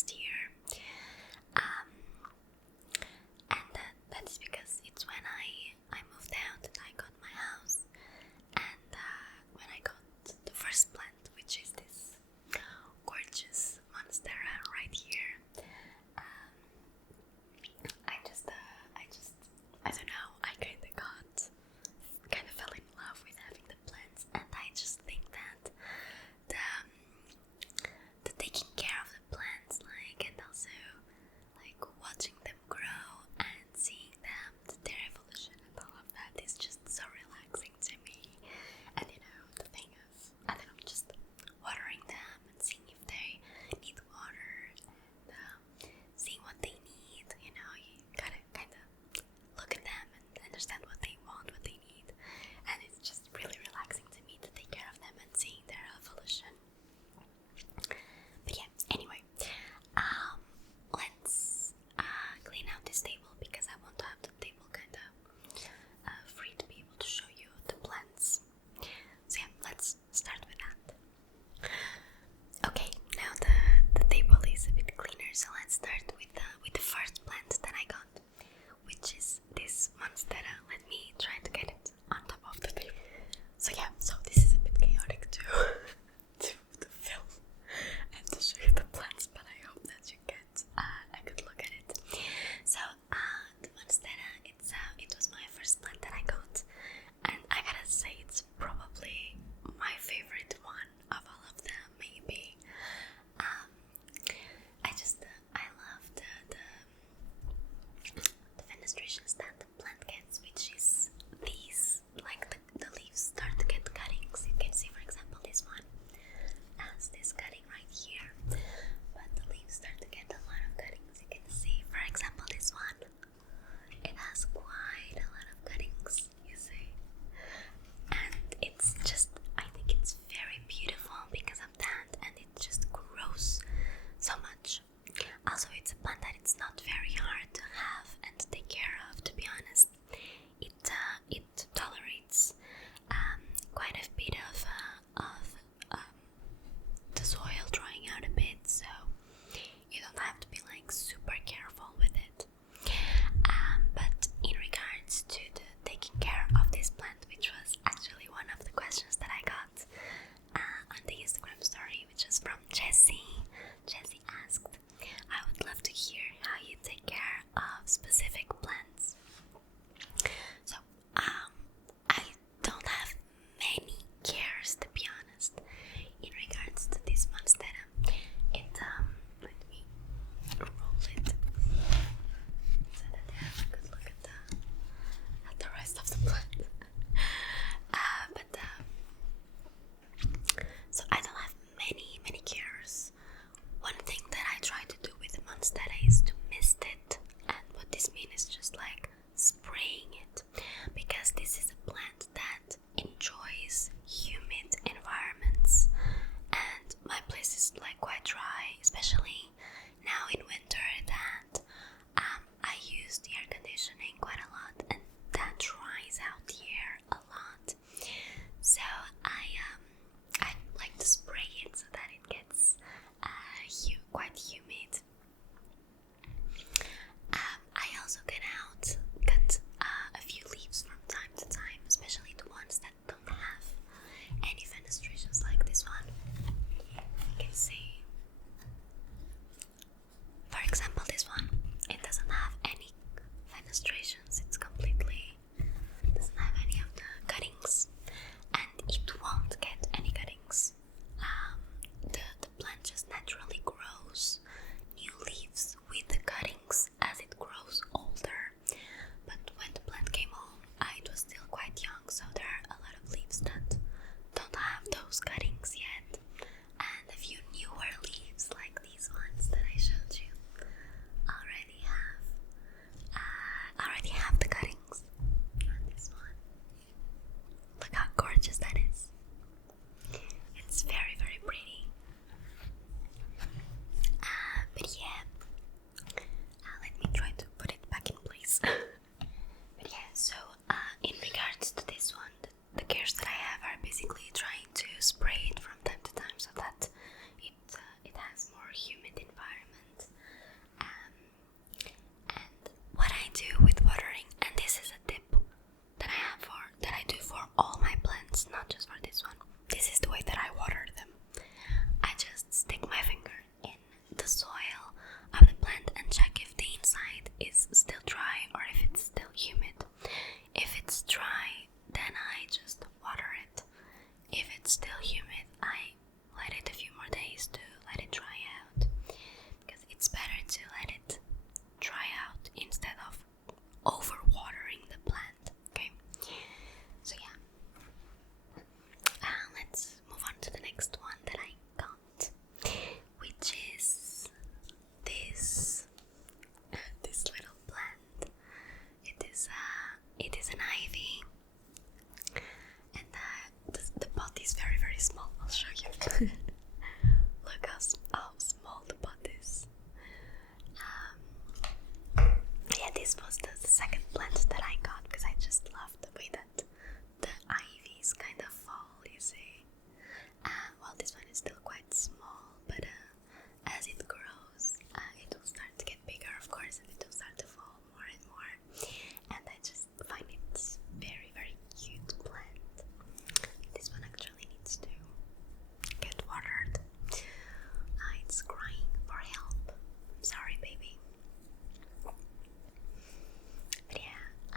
last year. And that is because it's when I moved out and I got my house. And when I got the first plant, which is this gorgeous Monstera right here, I don't know, I kind of fell in love with having the plants, and I just think that the taking care of the plants, and also watching them grow and seeing their evolution and all of that is just so relaxing to me. And the thing of, I don't know, just watering them and seeing if they need water and seeing what they need, you gotta kind of look at them and understand what they want, what they need, and it's just really relaxing to me to take care of them and seeing their evolution. But yeah, anyway, let's clean out this table because I want to have the table kind of free to be able to show you the plants. So yeah, let's start with that. Okay, now the table is a bit cleaner, so let's start with the first plant that I got, which is this Monstera. Let me try to get it on top of the table. So yeah, this is a bit chaotic to film and to show you the plants, but I hope that you get a good look at it. So the Monstera, it was my first plant that I got, and I gotta say it's probably my favorite one of all of them, maybe. I love the fenestrations that the plant gets, which is these, the leaves start to get cuttings. You can see, for example, this one has this cutting right here, but the leaves start to get a lot of cuttings. You can see, for example, this one, it has quite a lot of cuttings, you see, and it's just, I think it's very beautiful because of that, and it just grows so much. Also, it's a plant that it's not very hard to have and to take care of, to be honest. It tolerates quite a bit of the soil drying out a bit, so you don't have to be super careful with it. But in regards to the taking care of this plant, which was actually one of the questions that I got on the Instagram story, which was from Jessie. Jessie asked, I would love to hear how you take care of specific plants. So, I don't have many cares, to be honest, in regards to this Monstera. Let me roll it so that I have a good look at the rest of the plant. So I don't have many cares. One thing that I try to do with the Monstera is to mist it, and what this means is just spraying it, because this is a plant that enjoys humid environments, and my place is quite dry, especially now in winter, that I use the air conditioning quite a lot, and that dries out the air a lot. So I like to spray it so that it gets quite humid. I also cut a few leaves from time to time, especially the ones that don't have any fenestrations like this one. You can see, for example, this one, it doesn't have any fenestrations. It's completely doesn't have any of the cuttings, and it won't get any cuttings. The plant just naturally grows new leaves with the cuttings as it grows older. But when the plant came home, it was still quite young, so there are a lot of leaves that don't have those cuttings yet, and a few newer leaves like these ones that I showed you already have the cuttings on this one. Look how gorgeous that is. It's very, very pretty. But yeah, let me try to put it back in place. But yeah, so in regards to this one, the cares that I have are basically trying to spray it from time to time so that it has more humid environment, not just for this one. This is the way that I water them. I just stick my finger in the soil of the plant and check if the inside is still dry or if it's still humid. If it's dry, then I just water it. If it's still humid, I let it a few more days to let it dry out, because it's better to let it dry out instead of overwatering the plant. Okay, so yeah, let's move on to the next one that I got, which is this little plant. It is an ivy, and the pot is very, very small. I'll show you. Look how small the pot is. Yeah, this was the second plant that I got, because I just love the way that the ivies kind of fall, you see. Well, this one is still quite small, but as it grows, it will start to get bigger, of course, and it will start to fall more and more. And I just find it very, very cute plant. This one actually needs to get watered. It's crying for help. I'm sorry, baby. But yeah,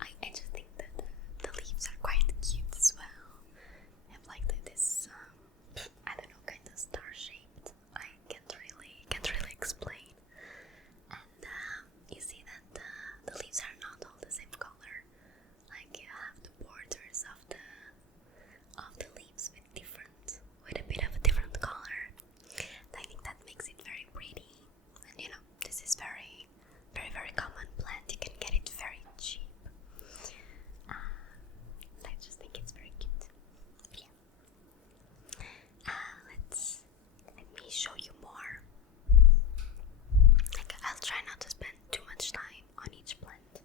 I just think that the leaves are quite cute as well. They have like this, I don't know, kind of star shaped. I can't really explain. And you see that the leaves are not all the same color. Like you have the borders of the leaves with a bit of a different color. I think that makes it very pretty. And you know, this is very, very, very common plant. You can get it very cheap. I just think it's very cute. Yeah. Let me show you more. Like, I'll try not to spend too much time on each plant.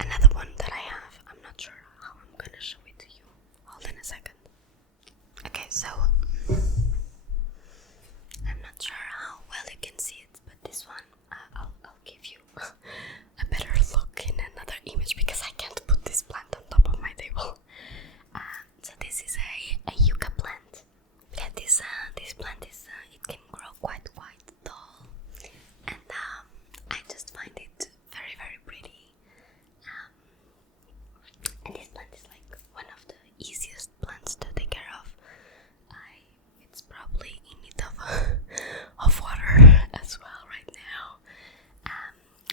Another one that I have, I'm not sure how I'm gonna show it to you. Hold on a second. Okay, so I'm not sure how well you can see it, but this one, I'll give you a better look in another image, because I can't put this plant on top of my table. So this is a yucca plant. Yeah, this plant is it can grow quite tall, and I just find it very, very pretty. And this plant is like one of the easiest plants to take care of. It's probably in need of water as well right now.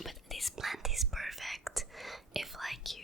But this plant is perfect if like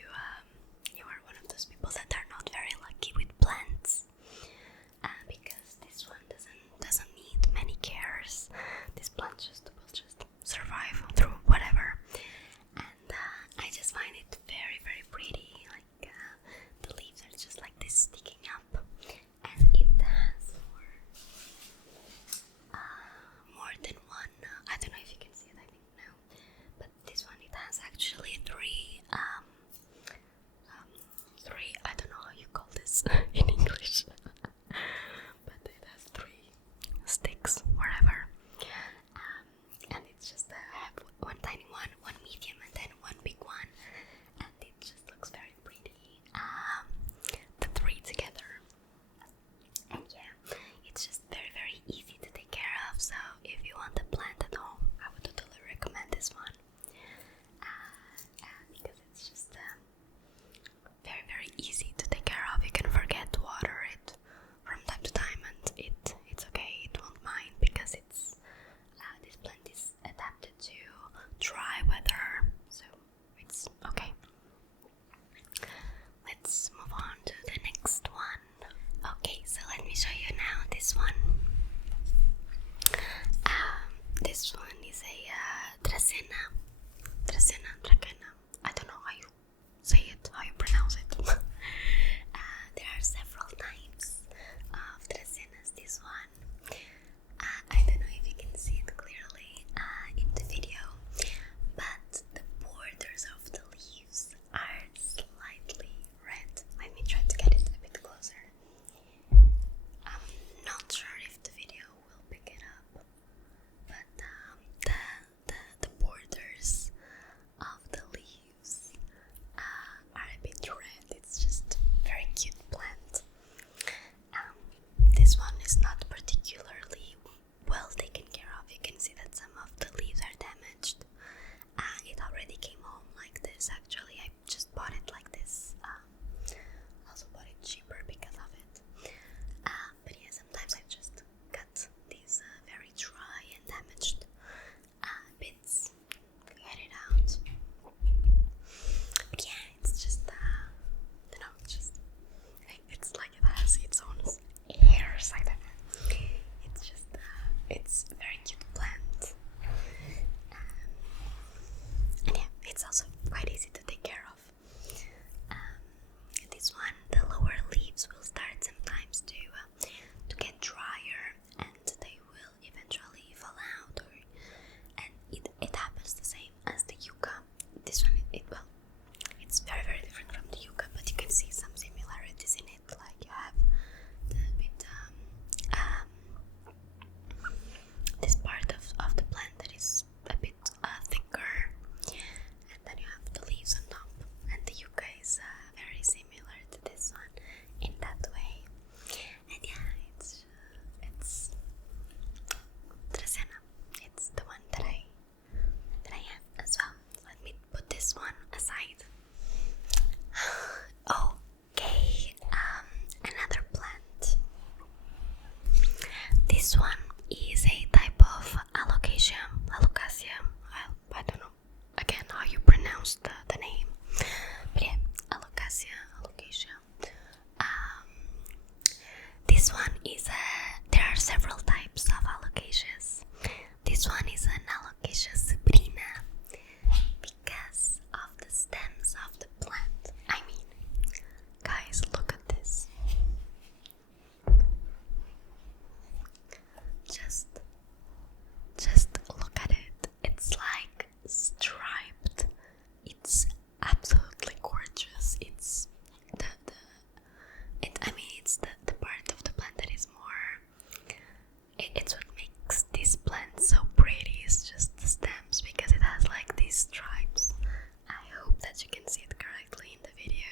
that you can see it correctly in the video.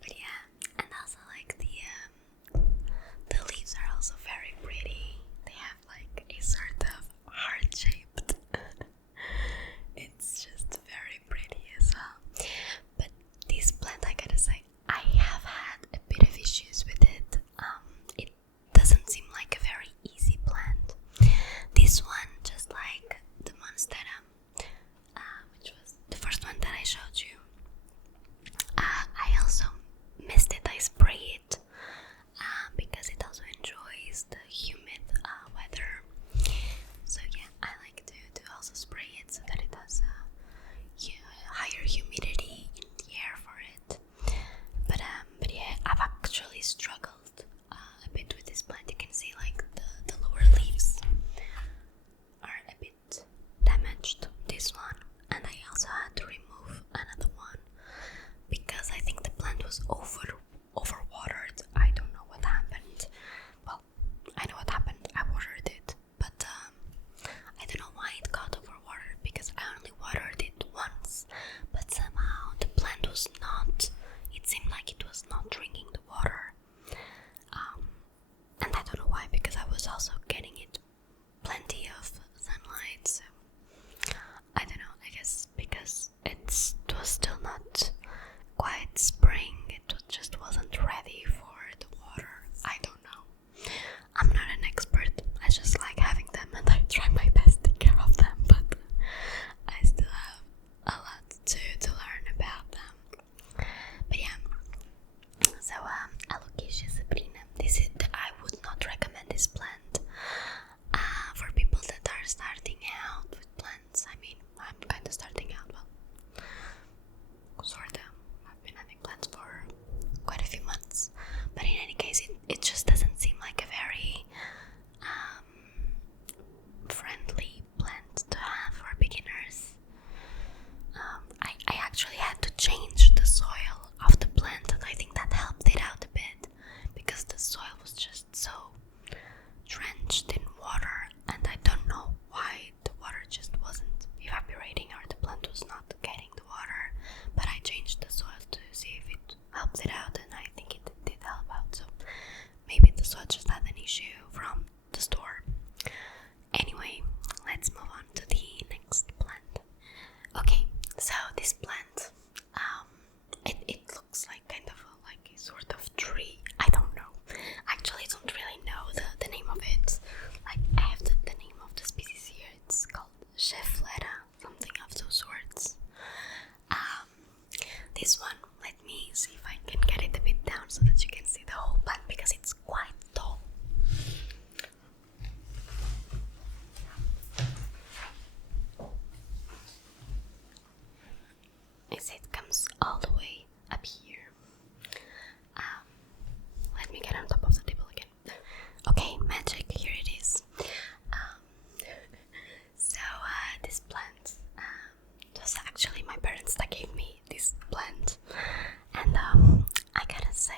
But yeah, and also like the leaves are also very pretty. They have like a sort of heart shaped. It's just very pretty as well. But this plant, I gotta say, I have had a bit of issues with it. It doesn't seem like a very easy plant. This one, just like the Monstera, which was the first one that I showed you, I also missed it. I spray it because it also enjoys the humid weather. So yeah, I like to also spray it so that it has higher humidity in the air for it. But yeah, I've actually struggled a bit with this plant. You can see like the lower leaves are a bit damaged, this one, and I also had to remove another one because I think the plant was overwatered. I don't know what happened. Well, I know what happened. I watered it, but I don't know why it got overwatered because I only watered it once, but somehow the plant was not, it seemed like it was not drinking the water. And I don't know why, because I was also getting it plenty of sunlight, so I don't know, I guess because it was still not quite spring, it just wasn't ready for the water. I don't know. I'm not an expert, I just like having them and I try my best to take care of them, but I still have a lot to learn about them. But yeah, so Alocasia Zebrina, I would not recommend this plant for people that are starting out with plants. I mean, I'm kind of starting out, well, sort of. I've been having plants for quite a few months, but in any case, it just doesn't seem like a very friendly plant to have for beginners. I actually had to change the soil of the plant, and I think that helped it out a bit because the soil was just so drenched in water, and I don't know why the water just wasn't evaporating or the plant was not getting the water, but I changed the soil to see if it helps it out, and I think it did help out. So maybe the soil just had an issue from the store. Anyway, let's move on to the next plant. Okay, so this plant, it looks like kind of like a sort of tree. I don't know. Actually, I don't really know the name of it. Like, I have the name of the species here. It's called Schefflera, something of those sorts. This one, let me see if I can get it a bit down so that you can see the whole plant because it's quite tall. It comes all the way up here. Let me get on top of the table again. Okay, magic, here it is. So this plant, it was actually my parents that gave me this plant, and I gotta say,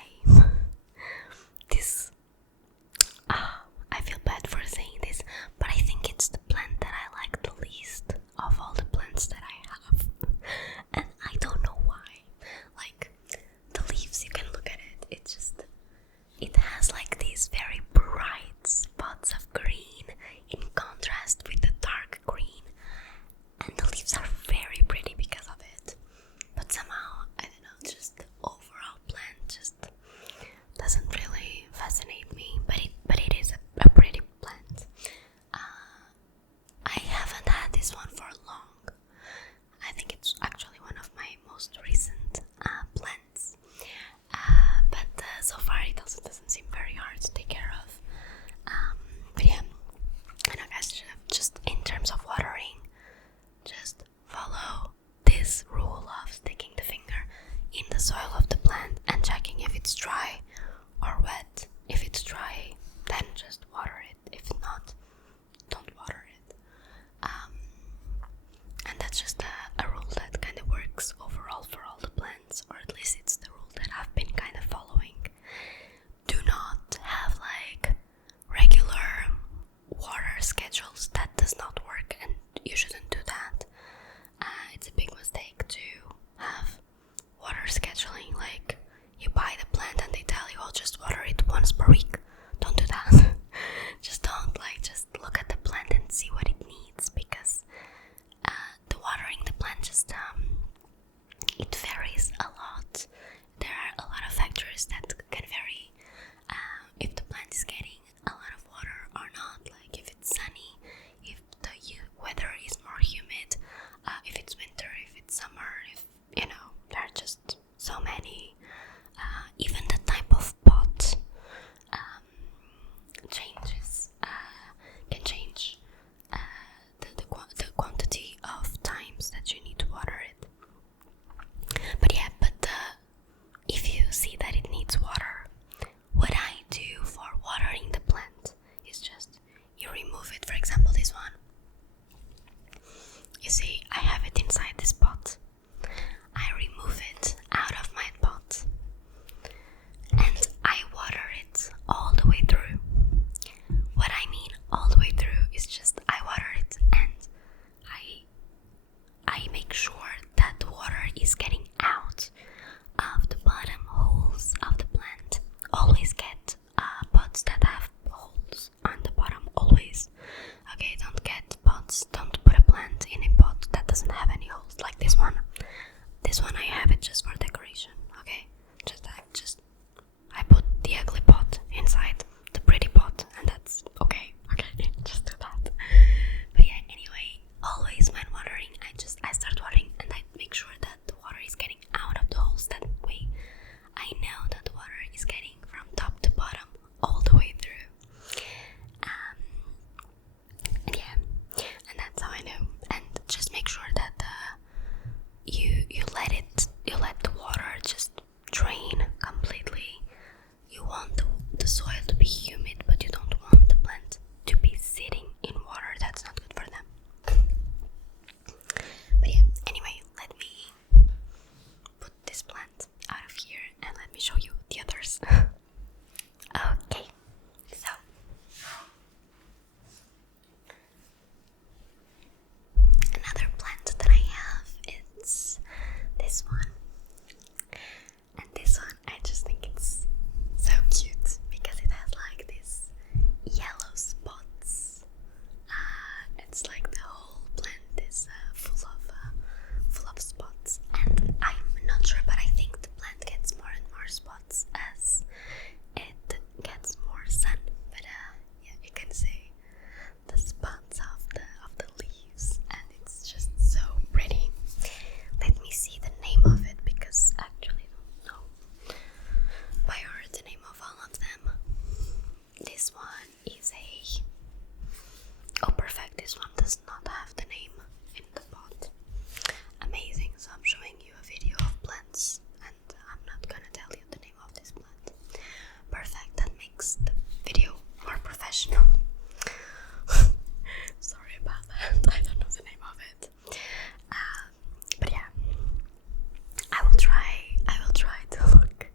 it varies a lot. There are a lot of factors that can vary if the plant is getting a lot of water or not, like if it's sunny, if the weather is more humid, if it's winter, if it's summer, if, you know, there are just so many. Even the type of pot changes, can change the quantity of times that you need to water it. But yeah, if you see that it needs water, what I do for watering the plant is just you remove it. For example, this one. You see, I have it inside this pot. I remove it out of my pot and I water it all the way through. What I mean all the way through is just I water it and I make sure that the water is getting out of the bottom holes of the plant. Always get pots that have holes on the bottom, always. Okay, don't get pots, don't put a plant in a pot that doesn't have any holes, like this one. This one I have it just for decoration, okay? I put the ugly pot inside the pretty pot, and that's okay, just do that. But yeah, anyway, always when watering, I start watering and I make sure that the water is getting out of the holes. That way I know that the water is getting from top to bottom all the way through. And yeah, and that's how I know. And just make sure that you let the water just drain completely. You want the soil to be humid, but you don't want the plant to be sitting in water. That's not good for them. But yeah, anyway, let me put this plant out of here and let me show you the others. Okay, so another plant that I have is this one. And this one, I just think it's so cute because it has like these yellow spots. It's like the whole plant is full of spots, and I'm not sure, but I think the plant gets more and more spots as it gets more sun. But yeah, you can see the spots of the leaves, and it's just so pretty. Let me see the name of it because I actually don't know by heart the name of all of them. This one is perfect. This one does not have the name in the pot. Amazing. So I'm showing you a video of plants and I'm not gonna tell you the name of this plant. Perfect. That makes the video more professional. Sorry about that. I don't know the name of it. But yeah, I will try to look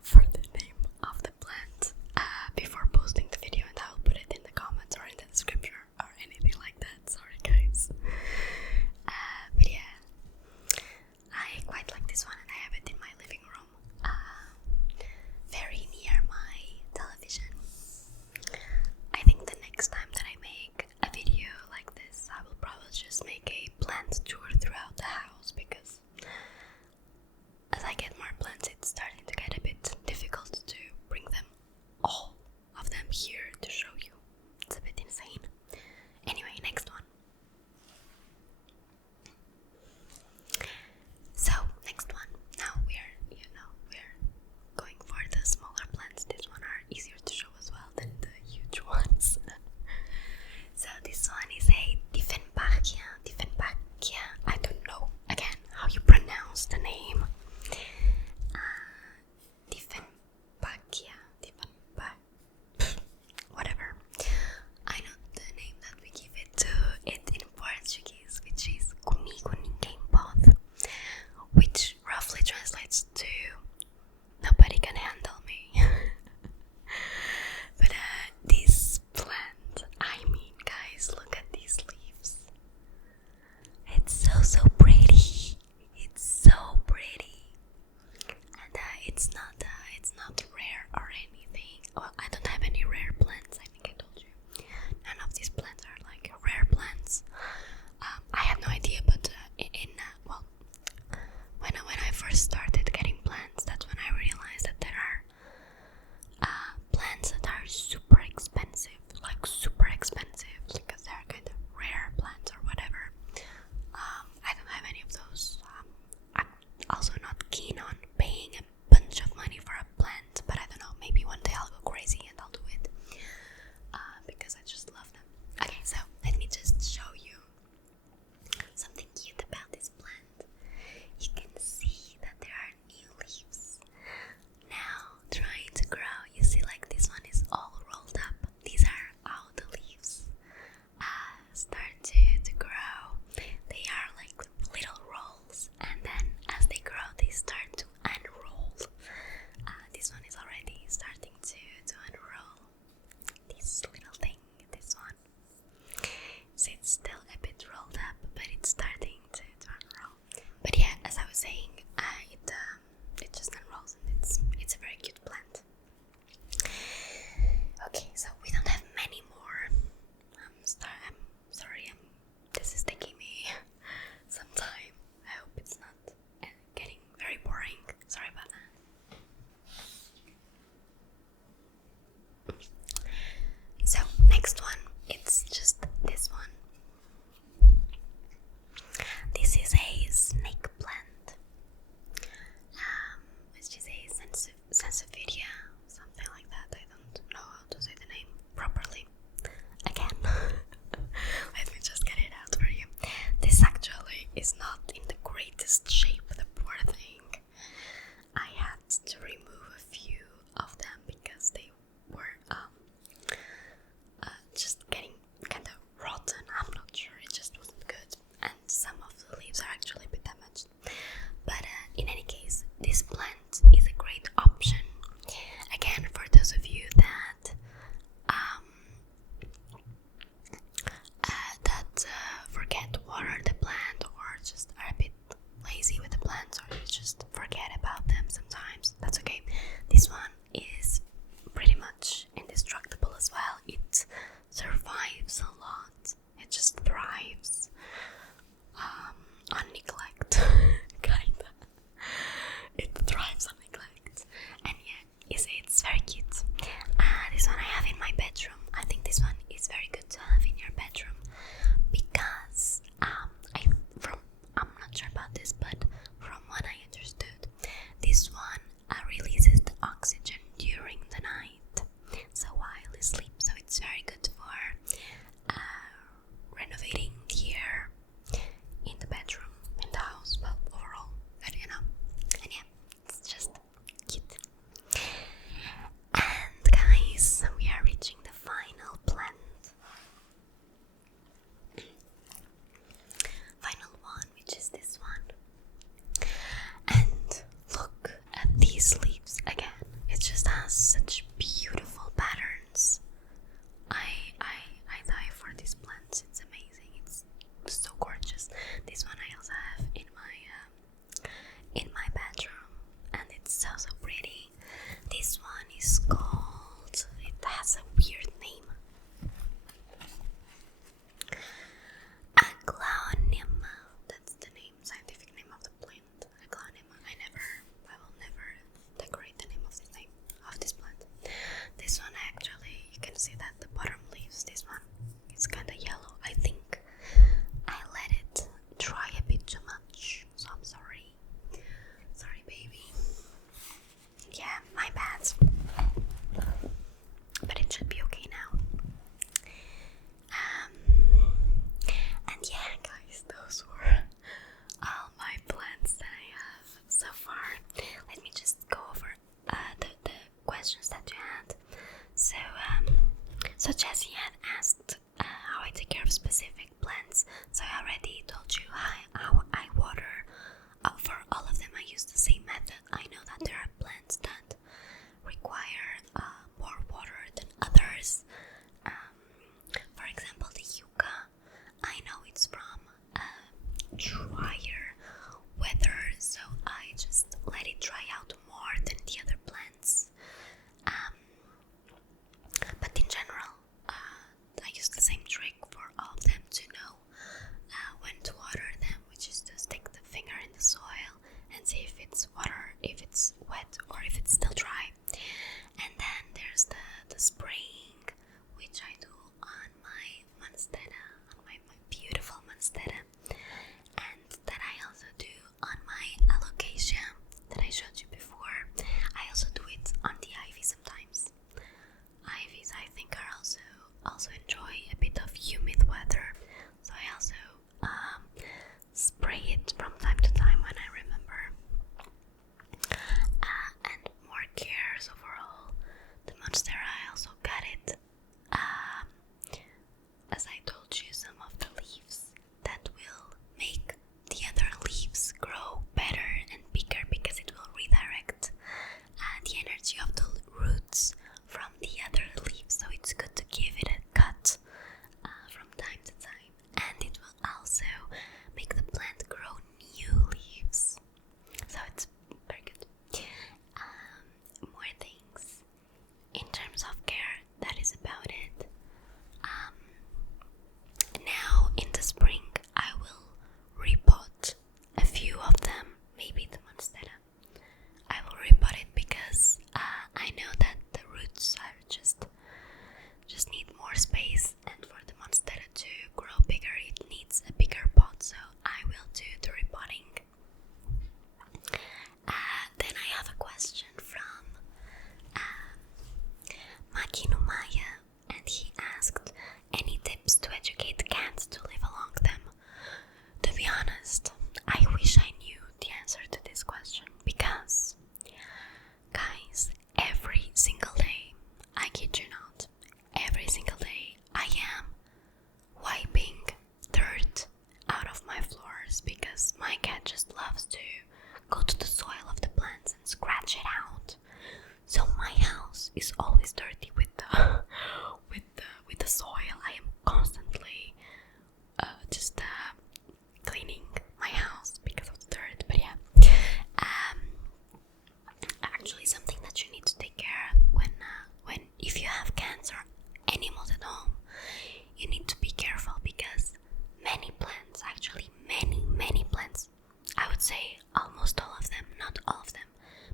for the name of the plant before posting the video, and I'll put it in the comments or in the description or anything like that. Sorry guys. But yeah, I quite like this one and I have it in my living room, very near my television. I think the next time that I make a video like this, I will probably just make a plant tour throughout the house, because as I get more plants, it's starting to get a bit difficult to bring them, all of them, here to show you. It's a bit insane. Anyway, next one. So, next one. Now we're going for the smaller plants. This one are easier to show as well than the huge ones. So this one is a Dieffenbachia. I don't know again how you pronounce the name. Dieffenbachia. Whatever. I know the name that we give it in Portuguese, which is Comigo Ninguém Pode, which roughly translates to nobody can handle me. But this plant, I mean guys, look at these leaves. It's so pretty. It's so pretty. this, but from what I understood, this one releases the oxygen during the night, so while you sleep. So it's very good for renovating the air in the bedroom, in the house, well, overall, but you know, and yeah, it's just cute. And guys, we are reaching the final plant. Final one, which is this one. And look at these leaves again. It just has such beautiful patterns. I die for these plants. It's amazing. It's so gorgeous. This one I also have in my bedroom, and it's so pretty. This one is called, it has a weird name, Aglaonema. That's the scientific name of the plant, Aglaonema. I will never decorate the name of this plant. This one actually, you can see that the bottom leaves, this one, it's kinda yellow. I think I let it dry a bit too much, so I'm sorry. Sorry, baby. Yeah, my bad. But it should be okay now. And yeah, guys, those were all my plants that I have so far. Let me just go over the questions that you had. So Jessie had asked how I take care of specific plants. So I already told you how I water. For all of them, I use the same method. I know that there are plants that require more water than others. For example, the yucca, I know it's from drier weather, so I just let it dry out more than the other plants. But in general, I use the same trick for all of them to know when to water them, which is to stick the finger in the soil and see if it's wet or if it's still dry. And then there's the spraying, which I do on my Monstera, on my beautiful Monstera, and that I also do on my Alocasia that I showed you before. I also do it on the ivy sometimes. Ivies, I think, are also enjoy a bit of humid weather, so I also spray it from time to time when I remember. And more cares overall. The Monstera, I also got it. As I told you, some of the leaves that will make the other leaves grow better and bigger, because it will redirect the energy of the roots from the other leaves. So it's good to give it a cut from time to time, and it will also make the plant grow new leaves. So it's very good. More things in terms of care, that is about it. Now in the spring I will repot a few of them, maybe the Monstera. I will repot it because I know that the roots are just need more space, and for the Monstera to grow bigger it needs a bigger pot, so I will do the repotting. Then I have a question from Makinumaya, and he asked any tips to educate cats to live along them. To be honest, I wish I knew the answer to this question, because guys, every single day, I kid you not, every single day I am wiping dirt out of my floors, because my cat just loves to go to the soil of the plants and scratch it out. So my house is always dirty with the soil. I am constantly cleaning my house because of the dirt. But yeah, actually something that you need to take care when if you have cats or animals at home, you need to be careful, because many plants, actually many plants, I would say almost all of them, not all of them,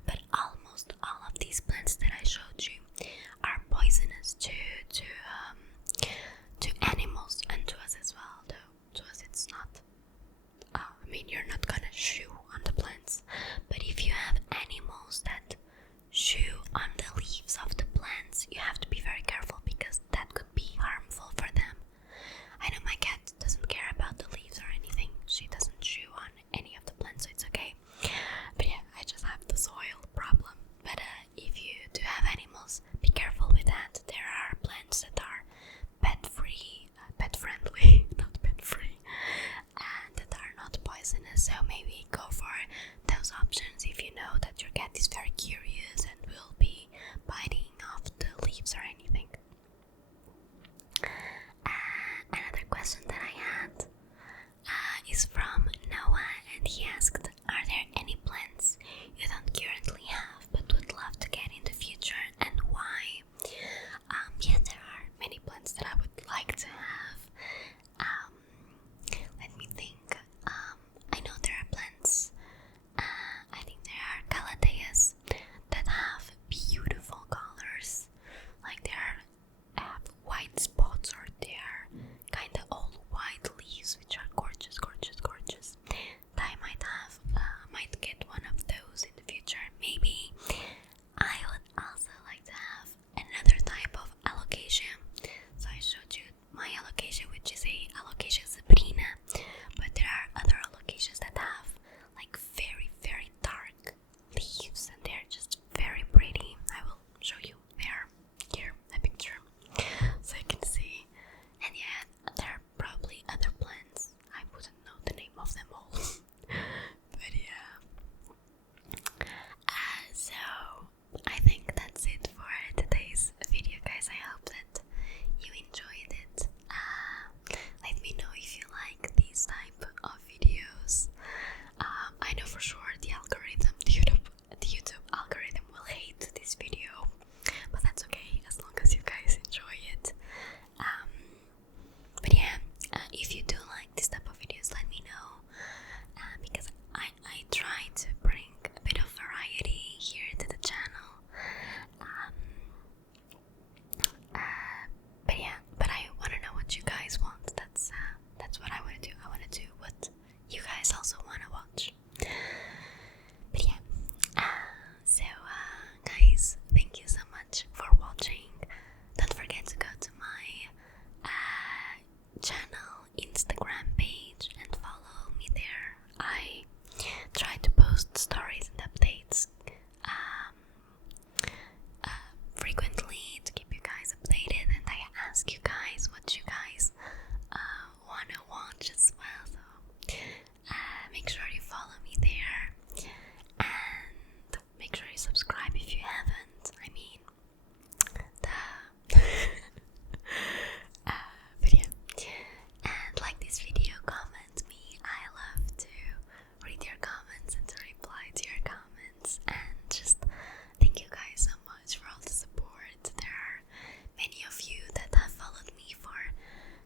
but almost all of these plants that I showed you are poisonous to animals and to us as well. Though to us it's not. I mean, you're not gonna chew cat is very curious and will be biting off the leaves or anything. Another question that I had is from Noah, and he asked, are there any plants you don't currently have but would love to get in the future, and why? Yeah, there are many plants that I would like to have. Let me think. I know there are plants, I think there are calatheas that have beautiful colors, like they have white spots, or they are kind of all white leaves, which are gorgeous, gorgeous, gorgeous. I might get one of those in the future. Maybe I would also like to have another type of alocasia. So I showed you my alocasia, which is a Alocasia Zebrina, but there are other alocasias that have like very, very dark leaves, and they're just very pretty. I will show you here a picture so you can see. And yeah, there are probably other plants. I wouldn't know the name of them all. But yeah. So I think that's it for today's video, guys. I hope that you enjoyed it. Let me know if you like these type of videos. I know for sure the YouTube algorithm will hate this video, but that's okay as long as you guys enjoy it. But yeah, if you do like this type of videos, let me know, because I try to bring a bit of variety here to the channel. But yeah, but I want to know what you guys want. That's what I want to do. I want to do what you guys also want to watch. But yeah, so guys, thank you so much for watching. Don't forget to go to my channel Instagram page and follow me there. I try to post stories and updates frequently to keep you guys updated, and I ask you guys what you guys want to watch as well. So make sure you follow me there, and make sure you subscribe if you haven't. I mean, but yeah, and like this video, comment me. I love to read your comments and to reply to your comments, and just thank you guys so much for all the support. There are many of you that have followed me for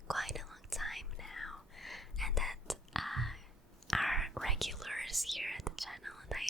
quite a long time now, and that are regulars here at the channel, and I